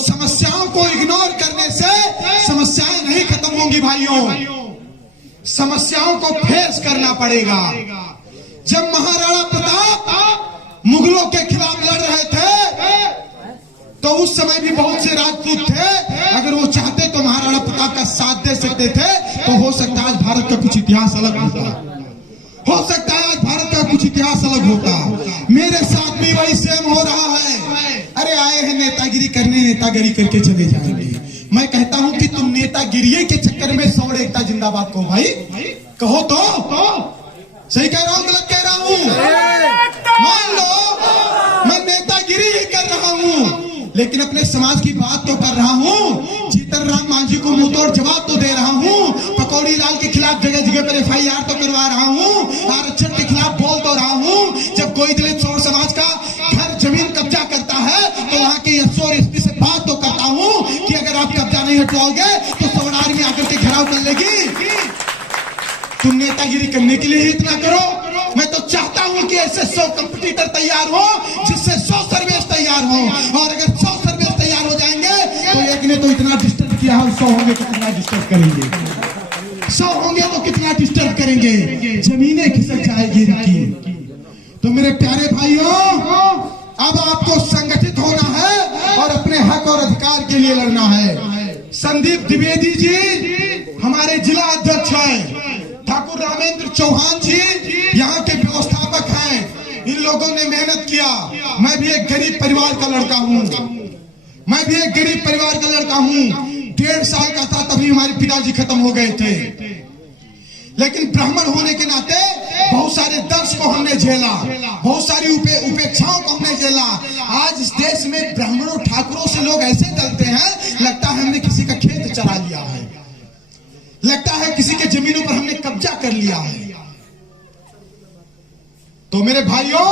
समस्याओं को इग्नोर करने से समस्याएं नहीं खत्म होंगी भाइयों, समस्याओं को फेस करना पड़ेगा। जब महाराणा प्रताप मुगलों के खिलाफ लड़ रहे थे तो उस समय भी बहुत से राजपूत थे, अगर वो चाहते तो महाराणा प्रताप का साथ दे सकते थे, तो हो सकता है आज भारत का कुछ इतिहास अलग होता, हो सकता है आज भारत का कुछ इतिहास अलग होता। मेरे साथ भी वही सेम हो रहा है। अरे आए हैं नेतागिरी करने, नेतागिरी करके चले जाएंगे। मैं कहता हूं कि तुम नेतागिरी के चक्कर में सौड़ एकता जिंदाबाद कहो भाई, कहो तो सही कह रहा हूं गलत कह रहा हूं? मान लो मैं नेतागिरी ही कर रहा हूं, लेकिन अपने समाज की बात तो कर रहा हूं। जीतन राम मांझी को मुंहतोड़ जवाब तो दे रहा हूं, पकौड़ी लाल के खिलाफ जगह जगह पर FIR तो करवा रहा हूं, आरक्षण के खिलाफ बोल तो रहा हूं। जब कोई दलित समाज का घर जमीन कब्जा करता है तो वहां के SO और SP से बात तो करता हूं कि अगर आप कब्जा नहीं हटवाओगे तो सवनार में आकर के घेराव कर लेगी। तुम नेतागिरी करने के लिए ही इतना करो। मैं तो चाहता हूं कि ऐसे 100 कंपटीटर तैयार हो जिससे 100 सर्वेश तैयार हो, और अगर 100 सर्वेश तैयार हो जाएंगे तो एक ने तो इतना डिस्टर्ब किया है, 100 होंगे तो कितना डिस्टर्ब करेंगे, 100 होंगे तो कितना डिस्टर्ब करेंगे, जमीनें खिसक जाएगी इनकी। तो मेरे प्यारे भाइयों, अब आपको संगठित होना है और अपने हक और अधिकार के लिए लड़ना है। संदीप द्विवेदी जी हमारे जिला अध्यक्ष हैं, ठाकुर रामेंद्र चौहान जी यहाँ के व्यवस्थापक हैं। इन लोगों ने मेहनत किया। मैं भी एक गरीब परिवार का लड़का हूँ, मैं भी एक गरीब परिवार का लड़का हूँ। 1.5 साल का था तभी हमारे पिताजी खत्म हो गए थे, लेकिन ब्राह्मण होने के नाते बहुत सारे दर्श को हमने झेला, बहुत सारी उपेक्षाओं को हमने झेला। आज इस देश में ब्राह्मणों ठाकुरों से लोग ऐसे जलते हैं, लगता है हमने किसी का खेत चरा लिया है, लगता है किसी के जमीनों पर हमने कब्जा कर लिया है। तो मेरे भाइयों,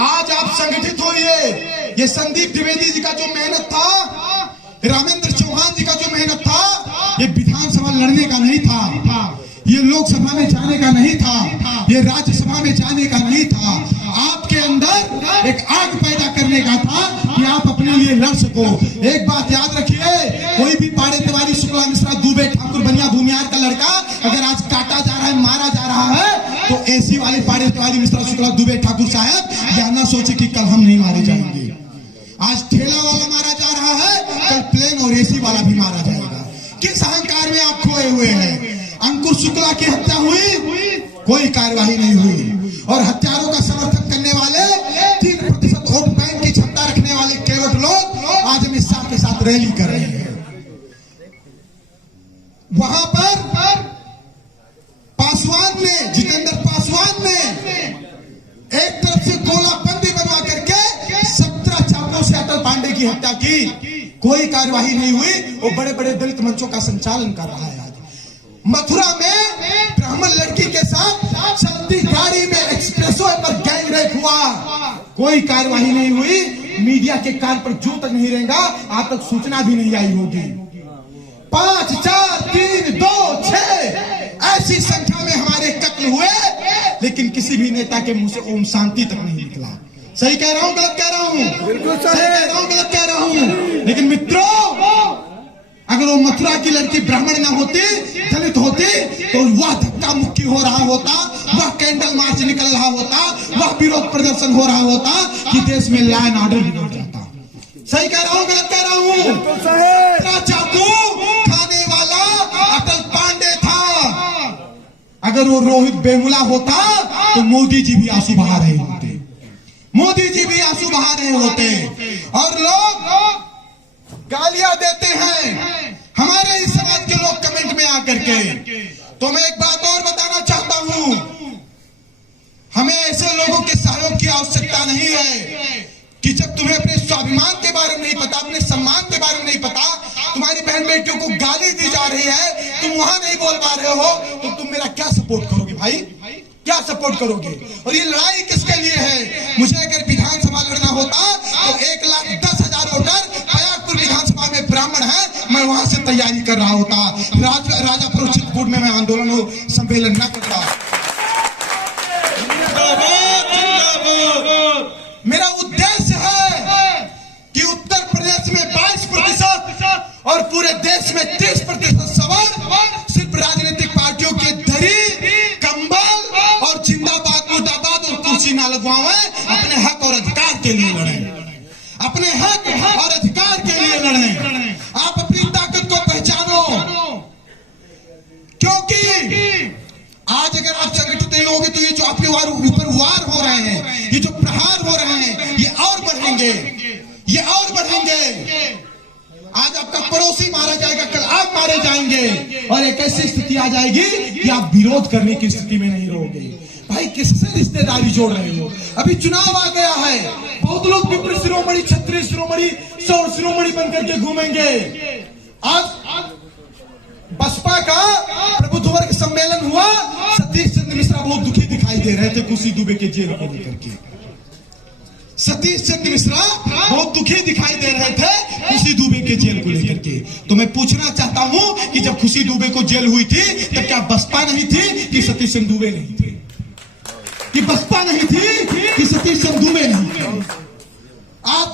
आज आप संगठित होइए। ये संदीप द्विवेदी जी का जो मेहनत था, रामेंद्र चौहान जी का जो मेहनत था, ये विधानसभा लड़ने का नहीं था, ये लोकसभा में जाने का नहीं था, ये राज्यसभा में जाने का नहीं था। आपके अंदर एक आग पैदा करने का था कि आप अपने लिए लड़ सको। एक बात याद रखिए, कोई भी पाड़े तिवारी शुक्ला मिश्रा दुबे ठाकुर बनिया भूमियार का लड़का अगर आज काटा जा रहा है, मारा जा रहा है, तो AC वाले पाड़े तिवारी मिश्रा शुक्ला दुबे ठाकुर साहब यह ना सोचे कि कल हम नहीं मारे जाएंगे। आज ठेला वाला मारा जा रहा है, कल प्लेन और AC वाला भी मारा जाएगा। किस अहंकार में आप खोए हुए हैं? अंकुर शुक्ला की हत्या हुई, कोई कार्यवाही नहीं हुई, और हत्यारों का समर्थन करने वाले 3% वोट बैंक की क्षमता रखने वाले केवट लोग आज अमित शाह के साथ रैली कर रहे हैं। वहां पर पासवान ने, जितेंद्र पासवान ने एक तरफ से गोलाबंदी बनवा करके 17 चापों से अटल पांडे की हत्या की, कोई कार्यवाही नहीं हुई। वो बड़े बड़े दलित मंचों का संचालन कर रहा है। मथुरा में ब्राह्मण लड़की के साथ चलती गाड़ी में एक्सप्रेसवे पर गैंग रेप हुआ, कोई कार्यवाही नहीं हुई। मीडिया के कान पर जू तक नहीं रहेगा, आप तक सूचना भी नहीं आई होगी। 5, 4, 3, 2, 6 ऐसी संख्या में हमारे कत्ल हुए, लेकिन किसी भी नेता के मुंह से ओम शांति तक नहीं निकला। सही कह रहा हूं गलत कह रहा हूं? बिल्कुल सही कह रहा हूं गलत कह रहा हूं? लेकिन मित्रों, अगर वो मथुरा की लड़की ब्राह्मण ना होती, दलित होती, तो वह धक्का मुक्की हो रहा होता, वह कैंडल मार्च निकल रहा होता, वह विरोध प्रदर्शन हो रहा होता कि देश में लॉ एंड ऑर्डर बिगड़ जाता। सही कह रहा हूं गलत कह रहा हूं? चाकू खाने वाला अटल पांडे था। अगर वो रोहित वेमुला होता तो मोदी जी भी आंसू बहा रहे होते, मोदी जी भी आंसू बहा रहे होते। और लोग गालियां देते हैं हमारे इस समाज के लोग कमेंट में आकर के। तो मैं एक बात और बताना चाहता हूं, हमें ऐसे लोगों के सहयोग की आवश्यकता नहीं है कि जब तुम्हें अपने स्वाभिमान के बारे में नहीं पता, अपने सम्मान के बारे में नहीं पता, तुम्हारी बहन बेटियों को गाली दी जा रही है, तुम वहां नहीं बोल पा रहे हो, तो तुम मेरा क्या सपोर्ट करोगे भाई? क्या सपोर्ट करोगे? और ये लड़ाई किसके लिए है? मुझे अगर विधानसभा लड़ना होता तो 1,10,000 वोटर खयागपुर विधानसभा में ब्राह्मण है, मैं वहां से तैयारी कर रहा होता, राजापुर चित्रकूट में मैं आंदोलन सम्मेलन न करता। मेरा उद्देश्य है कि उत्तर प्रदेश में 22% ना लगवावे, अपने हक और अधिकार के लिए लड़े, अपने हक और अधिकार के लिए लड़े। आप अपनी ताकत को पहचानो, क्योंकि आज अगर आप संगठित नहीं होगे तो ये जो आपके ऊपर वार हो रहे हैं, ये जो प्रहार हो रहे हैं, ये और बढ़ेंगे, ये और बढ़ेंगे। आज आपका पड़ोसी मारा जाएगा, कल आप मारे जाएंगे, और एक ऐसी स्थिति आ जाएगी कि आप विरोध करने की स्थिति में नहीं रहोगे। भाई किससे रिश्तेदारी जोड़ रहे हो? अभी चुनाव आ गया है, बहुत लोग विप्र शिरोमणि, क्षत्रिय शिरोमणि, सौर शिरोमणि बनकर के घूमेंगे। आज बसपा का प्रबुद्ध वर्ग सम्मेलन हुआ, सतीश चंद्र मिश्रा बहुत दुखी दिखाई दे रहे थे खुशी दुबे के जेल को लेकर के। सतीश चंद्र मिश्रा बहुत दुखी दिखाई दे रहे थे खुशी दुबे के जेल को लेकर के। तो मैं पूछना चाहता हूं कि जब खुशी दुबे को जेल हुई थी तब क्या बसपा नहीं थी कि सतीश चंद्र दुबे नहीं थे? कि बसपा नहीं थी कि सतीश चंद्र दुबे नहीं थे? आप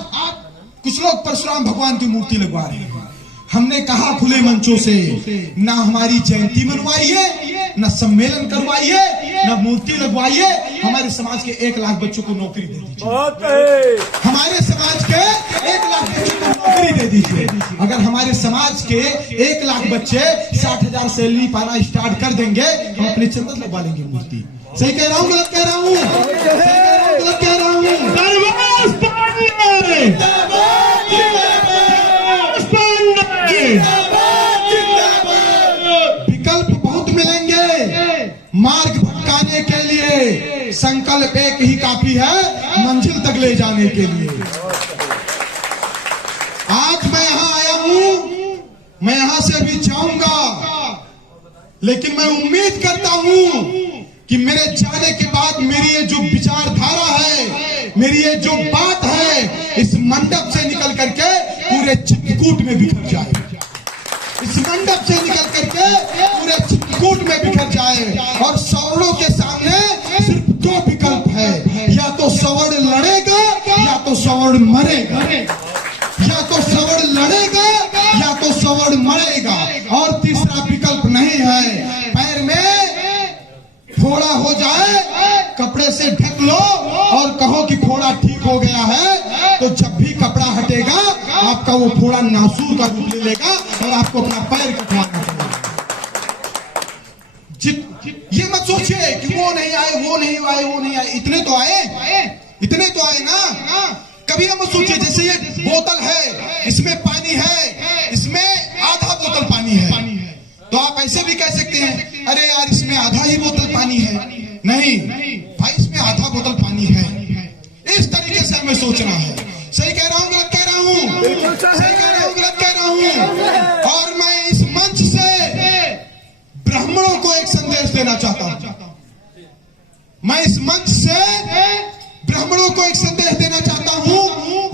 कुछ लोग परशुराम भगवान की मूर्ति लगवा रहे हैं। हमने कहा खुले मंचों से, ना हमारी जयंती मनवाइए, ना सम्मेलन करवाइए, ना मूर्ति लगवाइए, हमारे समाज के 1 लाख बच्चों को नौकरी दे दीजिए। हमारे समाज के 1 लाख बच्चों को नौकरी दे दीजिए। अगर हमारे समाज के 1 लाख बच्चे 60,000 सैलरी पाना स्टार्ट कर देंगे, हम अपने चंदन लगवा लेंगे मूर्ति। सही कह रहा हूँ, गलत कह रहा हूँ? गलत कह रहा हूँ? विकल्प बहुत मिलेंगे मार्ग भटकाने के लिए, संकल्प एक ही काफी है मंजिल तक ले जाने के लिए। आज मैं यहां आया हूं, मैं यहां से अभी जाऊंगा, लेकिन मैं उम्मीद करता हूं कि मेरे जाने के बाद मेरी ये जो विचारधारा है, मेरी ये जो बात है, इस मंडप से निकल करके पूरे चित्रकूट में बिखर जाए। इस मंडप से निकल करके पूरे चित्रकूट में बिखर जाए। और सवर्णों के सामने सिर्फ 2 विकल्प है, या तो सवर्ण लड़ेगा या तो सवर्ण मरेगा, या तो सवर्ण लड़ेगा या तो सवर्ण मरेगा, और तीसरा विकल्प नहीं है। पैर में फोड़ा हो जाए, कपड़े से ढक लो और कहो कि फोड़ा ठीक हो गया है, तो जब भी कपड़ा हटेगा आपका वो फोड़ा नासूर का रूप ले लेगा और आपको अपना पैर कटवाना पड़ेगा। ये मत सोचिए कि वो नहीं आए, वो नहीं आए, वो नहीं आए, इतने तो आए, इतने तो आए ना। कभी हम सोचिए जैसे ये बोतल है, इसमें पानी है, इसमें आधा बोतल पानी है, तो आप ऐसे भी कह सकते हैं अरे यार इसमें आधा ही बोतल पानी है। नहीं भाई, इसमें आधा बोतल पानी है। इस तरीके से हमें सोचना है। सही कह रहा हूं, गलत कह रहा हूं? सही कह रहा हूं, गलत कह रहा हूं? और मैं इस मंच से ब्राह्मणों को एक संदेश देना चाहता हूं। मैं इस मंच से ब्राह्मणों को एक संदेश देना चाहता हूं।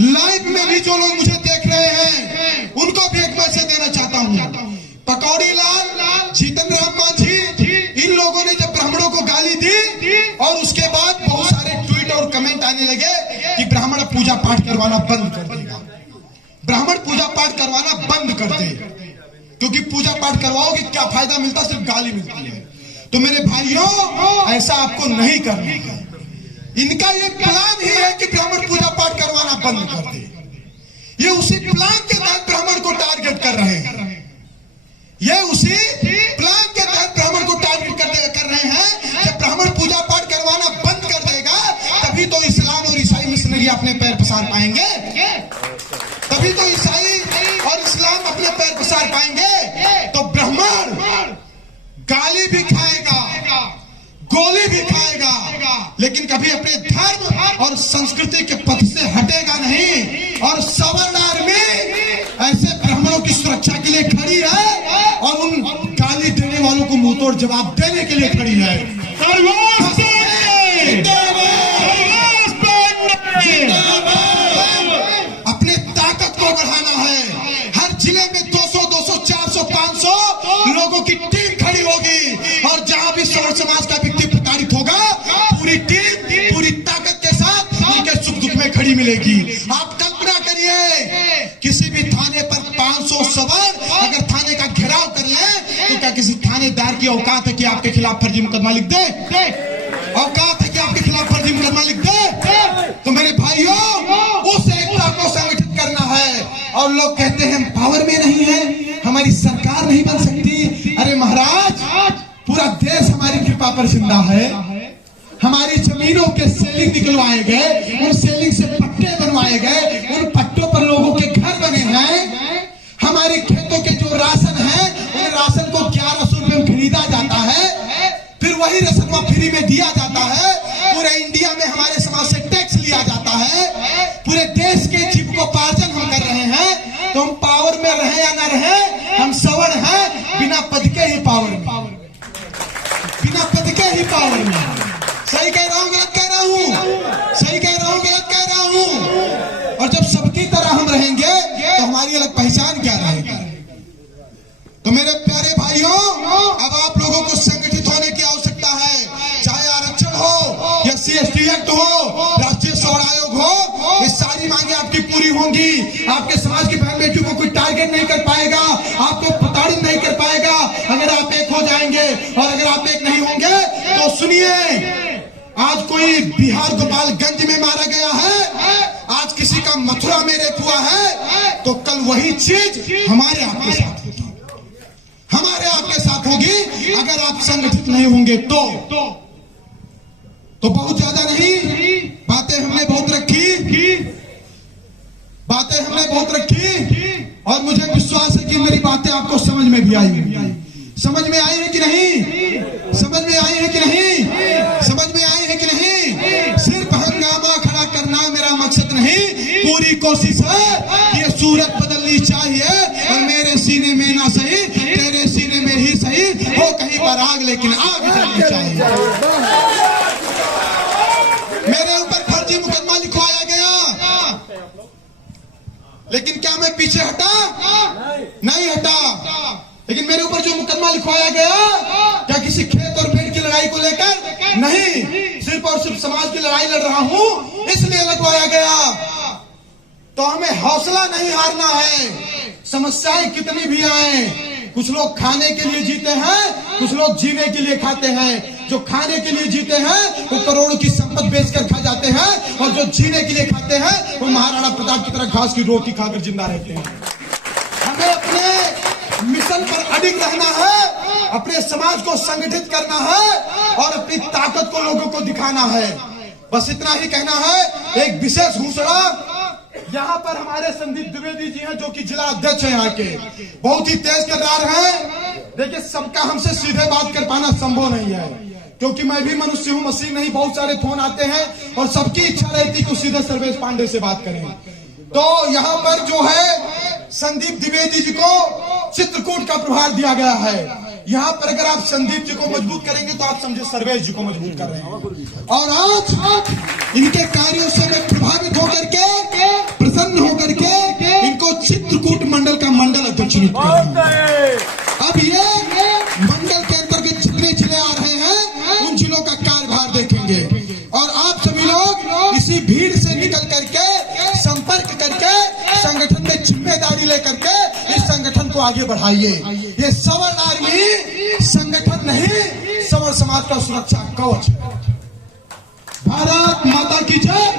लाइव में भी जो लोग मुझे देख रहे हैं उनको भी एक मैसेज देना चाहता हूं। पकौड़ी लाल, जीतन राम मांझी, इन लोगों ने जब ब्राह्मणों को गाली दी और उसके बाद बहुत सारे ट्वीट और कमेंट आने लगे कि ब्राह्मण पूजा पाठ करवाना बंद कर देगा, ब्राह्मण पूजा पाठ करवाना बंद कर दे, क्योंकि पूजा पाठ करवाओगे क्या फायदा मिलता, सिर्फ गाली मिलती है। तो मेरे भाइयों, ऐसा आपको नहीं करना है। इनका ये प्लान ही है कि ब्राह्मण पूजा पाठ करवाना बंद कर दे। ये उसी प्लान के तहत ब्राह्मण को टारगेट कर रहे हैं। ये उसी प्लान के तहत ब्राह्मण को टारगेट कर रहे हैं। जब ब्राह्मण पूजा पाठ करवाना बंद कर देगा, तभी तो इस्लाम और ईसाई मिशनरी अपने पैर पसार पाएंगे, तभी तो ईसाई और इस्लाम अपने पैर पसार पाएंगे। तो ब्राह्मण गाली भी खाएगा, गोली भी खाएगा, लेकिन कभी अपने धर्म और संस्कृति के पथ से हटेगा नहीं। और सवर्ण आर्मी ऐसे ब्राह्मणों की सुरक्षा के लिए खड़ी है और उन गाली देने वालों को मुंहतोड़ जवाब देने के लिए खड़ी है। अपने ताकत को बढ़ाना है। हर जिले में 200, 200, 400, 500 लोगों की टीम खड़ी होगी, और जहां भी सवर्ण समाज का व्यक्ति प्रताड़ित होगा, पूरी टीम पूरी ताकत के साथ उनके सुख दुख में खड़ी मिलेगी। आप कल्पना करिए, किसी भी थाने पर 500 सवर्ण अगर थाने का घेराव कर ले, तो क्या किसी थानेदार की औकात है कि आपके खिलाफ फर्जी मुकदमा लिख दे? औकात है कि आपके खिलाफ फर्जी मुकदमा लिख दे? पर जिंदा है। हमारी जमीनों के सेलिंग निकलवाए गए, उन सेलिंग से पट्टे बनवाए गए, उन पट्टों पर लोगों के घर बने हैं। हमारे खेतों के जो राशन है, उन राशन को 1100 रुपए में खरीदा जाता है, फिर वही राशन फ्री में दिया जाता है। पूरे इंडिया में हमारे समाज से टैक्स लिया जाता है। पूरे देश के जीविकोपार्जन हम कर रहे हैं। तो हम पावर में रहे या ना रहे, हम सवर्ण हैं, बिना पद के ही पावर में, बिना पद के ही पावर में। सही कह रहा हूं गलत कह रहा हूं? सही कह रहा हूं गलत कह रहा हूं? और जब सबकी तरह हम रहेंगे तो हमारी अलग पहचान क्या रहेगी? तो मेरे प्यारे भाइयों, अब आप लोगों को संगठित होने की आवश्यकता है। चाहे आरक्षण हो या SC/ST एक्ट हो, राष्ट्रीय सौर आयोग हो, ये सारी मांगे आपकी पूरी होंगी। आपके समाज की बहन बेटियों को कोई टारगेट नहीं कर पाएगा, आपको प्रताड़ित नहीं कर पाएगा अगर आप एक हो जाएंगे। और अगर आप एक नहीं होंगे तो सुनिए, आज कोई बिहार गोपालगंज में मारा गया है, आज किसी का मथुरा में रेप हुआ है, तो कल वही चीज हमारे आपके साथ होगी, हमारे आपके साथ होगी अगर आप संगठित नहीं होंगे तो बहुत ज्यादा नहीं, बातें हमने बहुत रखी और मुझे विश्वास है कि मेरी बातें आपको समझ में भी आई। समझ में आई है कि नहीं? समझ में आई है कि नहीं? समझ में आई है कि नहीं? सिर्फ हंगामा खड़ा करना मेरा मकसद नहीं, पूरी कोशिश है कि ये सूरत बदलनी चाहिए। और मेरे सीने में ना सही, तेरे सीने में ही सही हो कहीं पर आग, लेकिन आग जलनी चाहिए। मेरे ऊपर फर्जी मुकदमा लिखवाया गया, लेकिन क्या मैं पीछे हटा? नहीं हटा। लेकिन मेरे ऊपर जो मुकदमा लिखवाया गया, क्या किसी खेत और पेड़ की लड़ाई को लेकर? नहीं, सिर्फ और सिर्फ समाज की लड़ाई लड़ रहा हूं इसलिए लगवाया गया। तो हमें हौसला नहीं हारना है। समस्याएं कितनी भी आए, कुछ लोग खाने के लिए जीते हैं, कुछ लोग जीने के लिए खाते हैं। जो खाने के लिए जीते हैं वो करोड़ों की संपत्ति बेचकर खा जाते हैं, और जो जीने के लिए खाते हैं वो महाराणा प्रताप की तरह घास की रोटी खाकर जिंदा रहते हैं। हमें अपने मिशन पर अडिग रहना है, अपने समाज को संगठित करना है और अपनी ताकत को लोगों को दिखाना है। बस इतना ही कहना है। एक विशेष घोषणा, यहाँ पर हमारे संदीप द्विवेदी जी हैं जो कि जिला अध्यक्ष हैं यहाँ के, बहुत ही तेज तर्रार हैं। देखिए, सबका हमसे सीधे बात कर पाना संभव नहीं है, क्योंकि मैं भी मनुष्य हूँ, मशीन नहीं। बहुत सारे फोन आते हैं और सबकी इच्छा रहती है कि सीधे सर्वेश पांडे से बात करें। तो यहाँ पर जो है संदीप द्विवेदी जी को चित्रकूट का प्रभार दिया गया है। यहाँ पर अगर आप संदीप जी को मजबूत करेंगे तो आप समझे सर्वेश जी को मजबूत कर रहे हैं। और आज इनके कार्यों से मैं प्रभावित होकर के, प्रसन्न होकर के इनको चित्रकूट मंडल का मंडल अध्यक्ष नियुक्त कर। अब ये मंडल के अंतर्गत जितने जिले आ रहे हैं उन जिलों का कार्यभार देखेंगे, और आप सभी लोग इसी भीड़ से निकल करके, संपर्क करके, संगठन में जिम्मेदारी लेकर के इस संगठन को आगे बढ़ाइए। ये सवर्ण आर्मी संगठन नहीं, सवर्ण समाज का सुरक्षा कवच है। भारत माता की जय।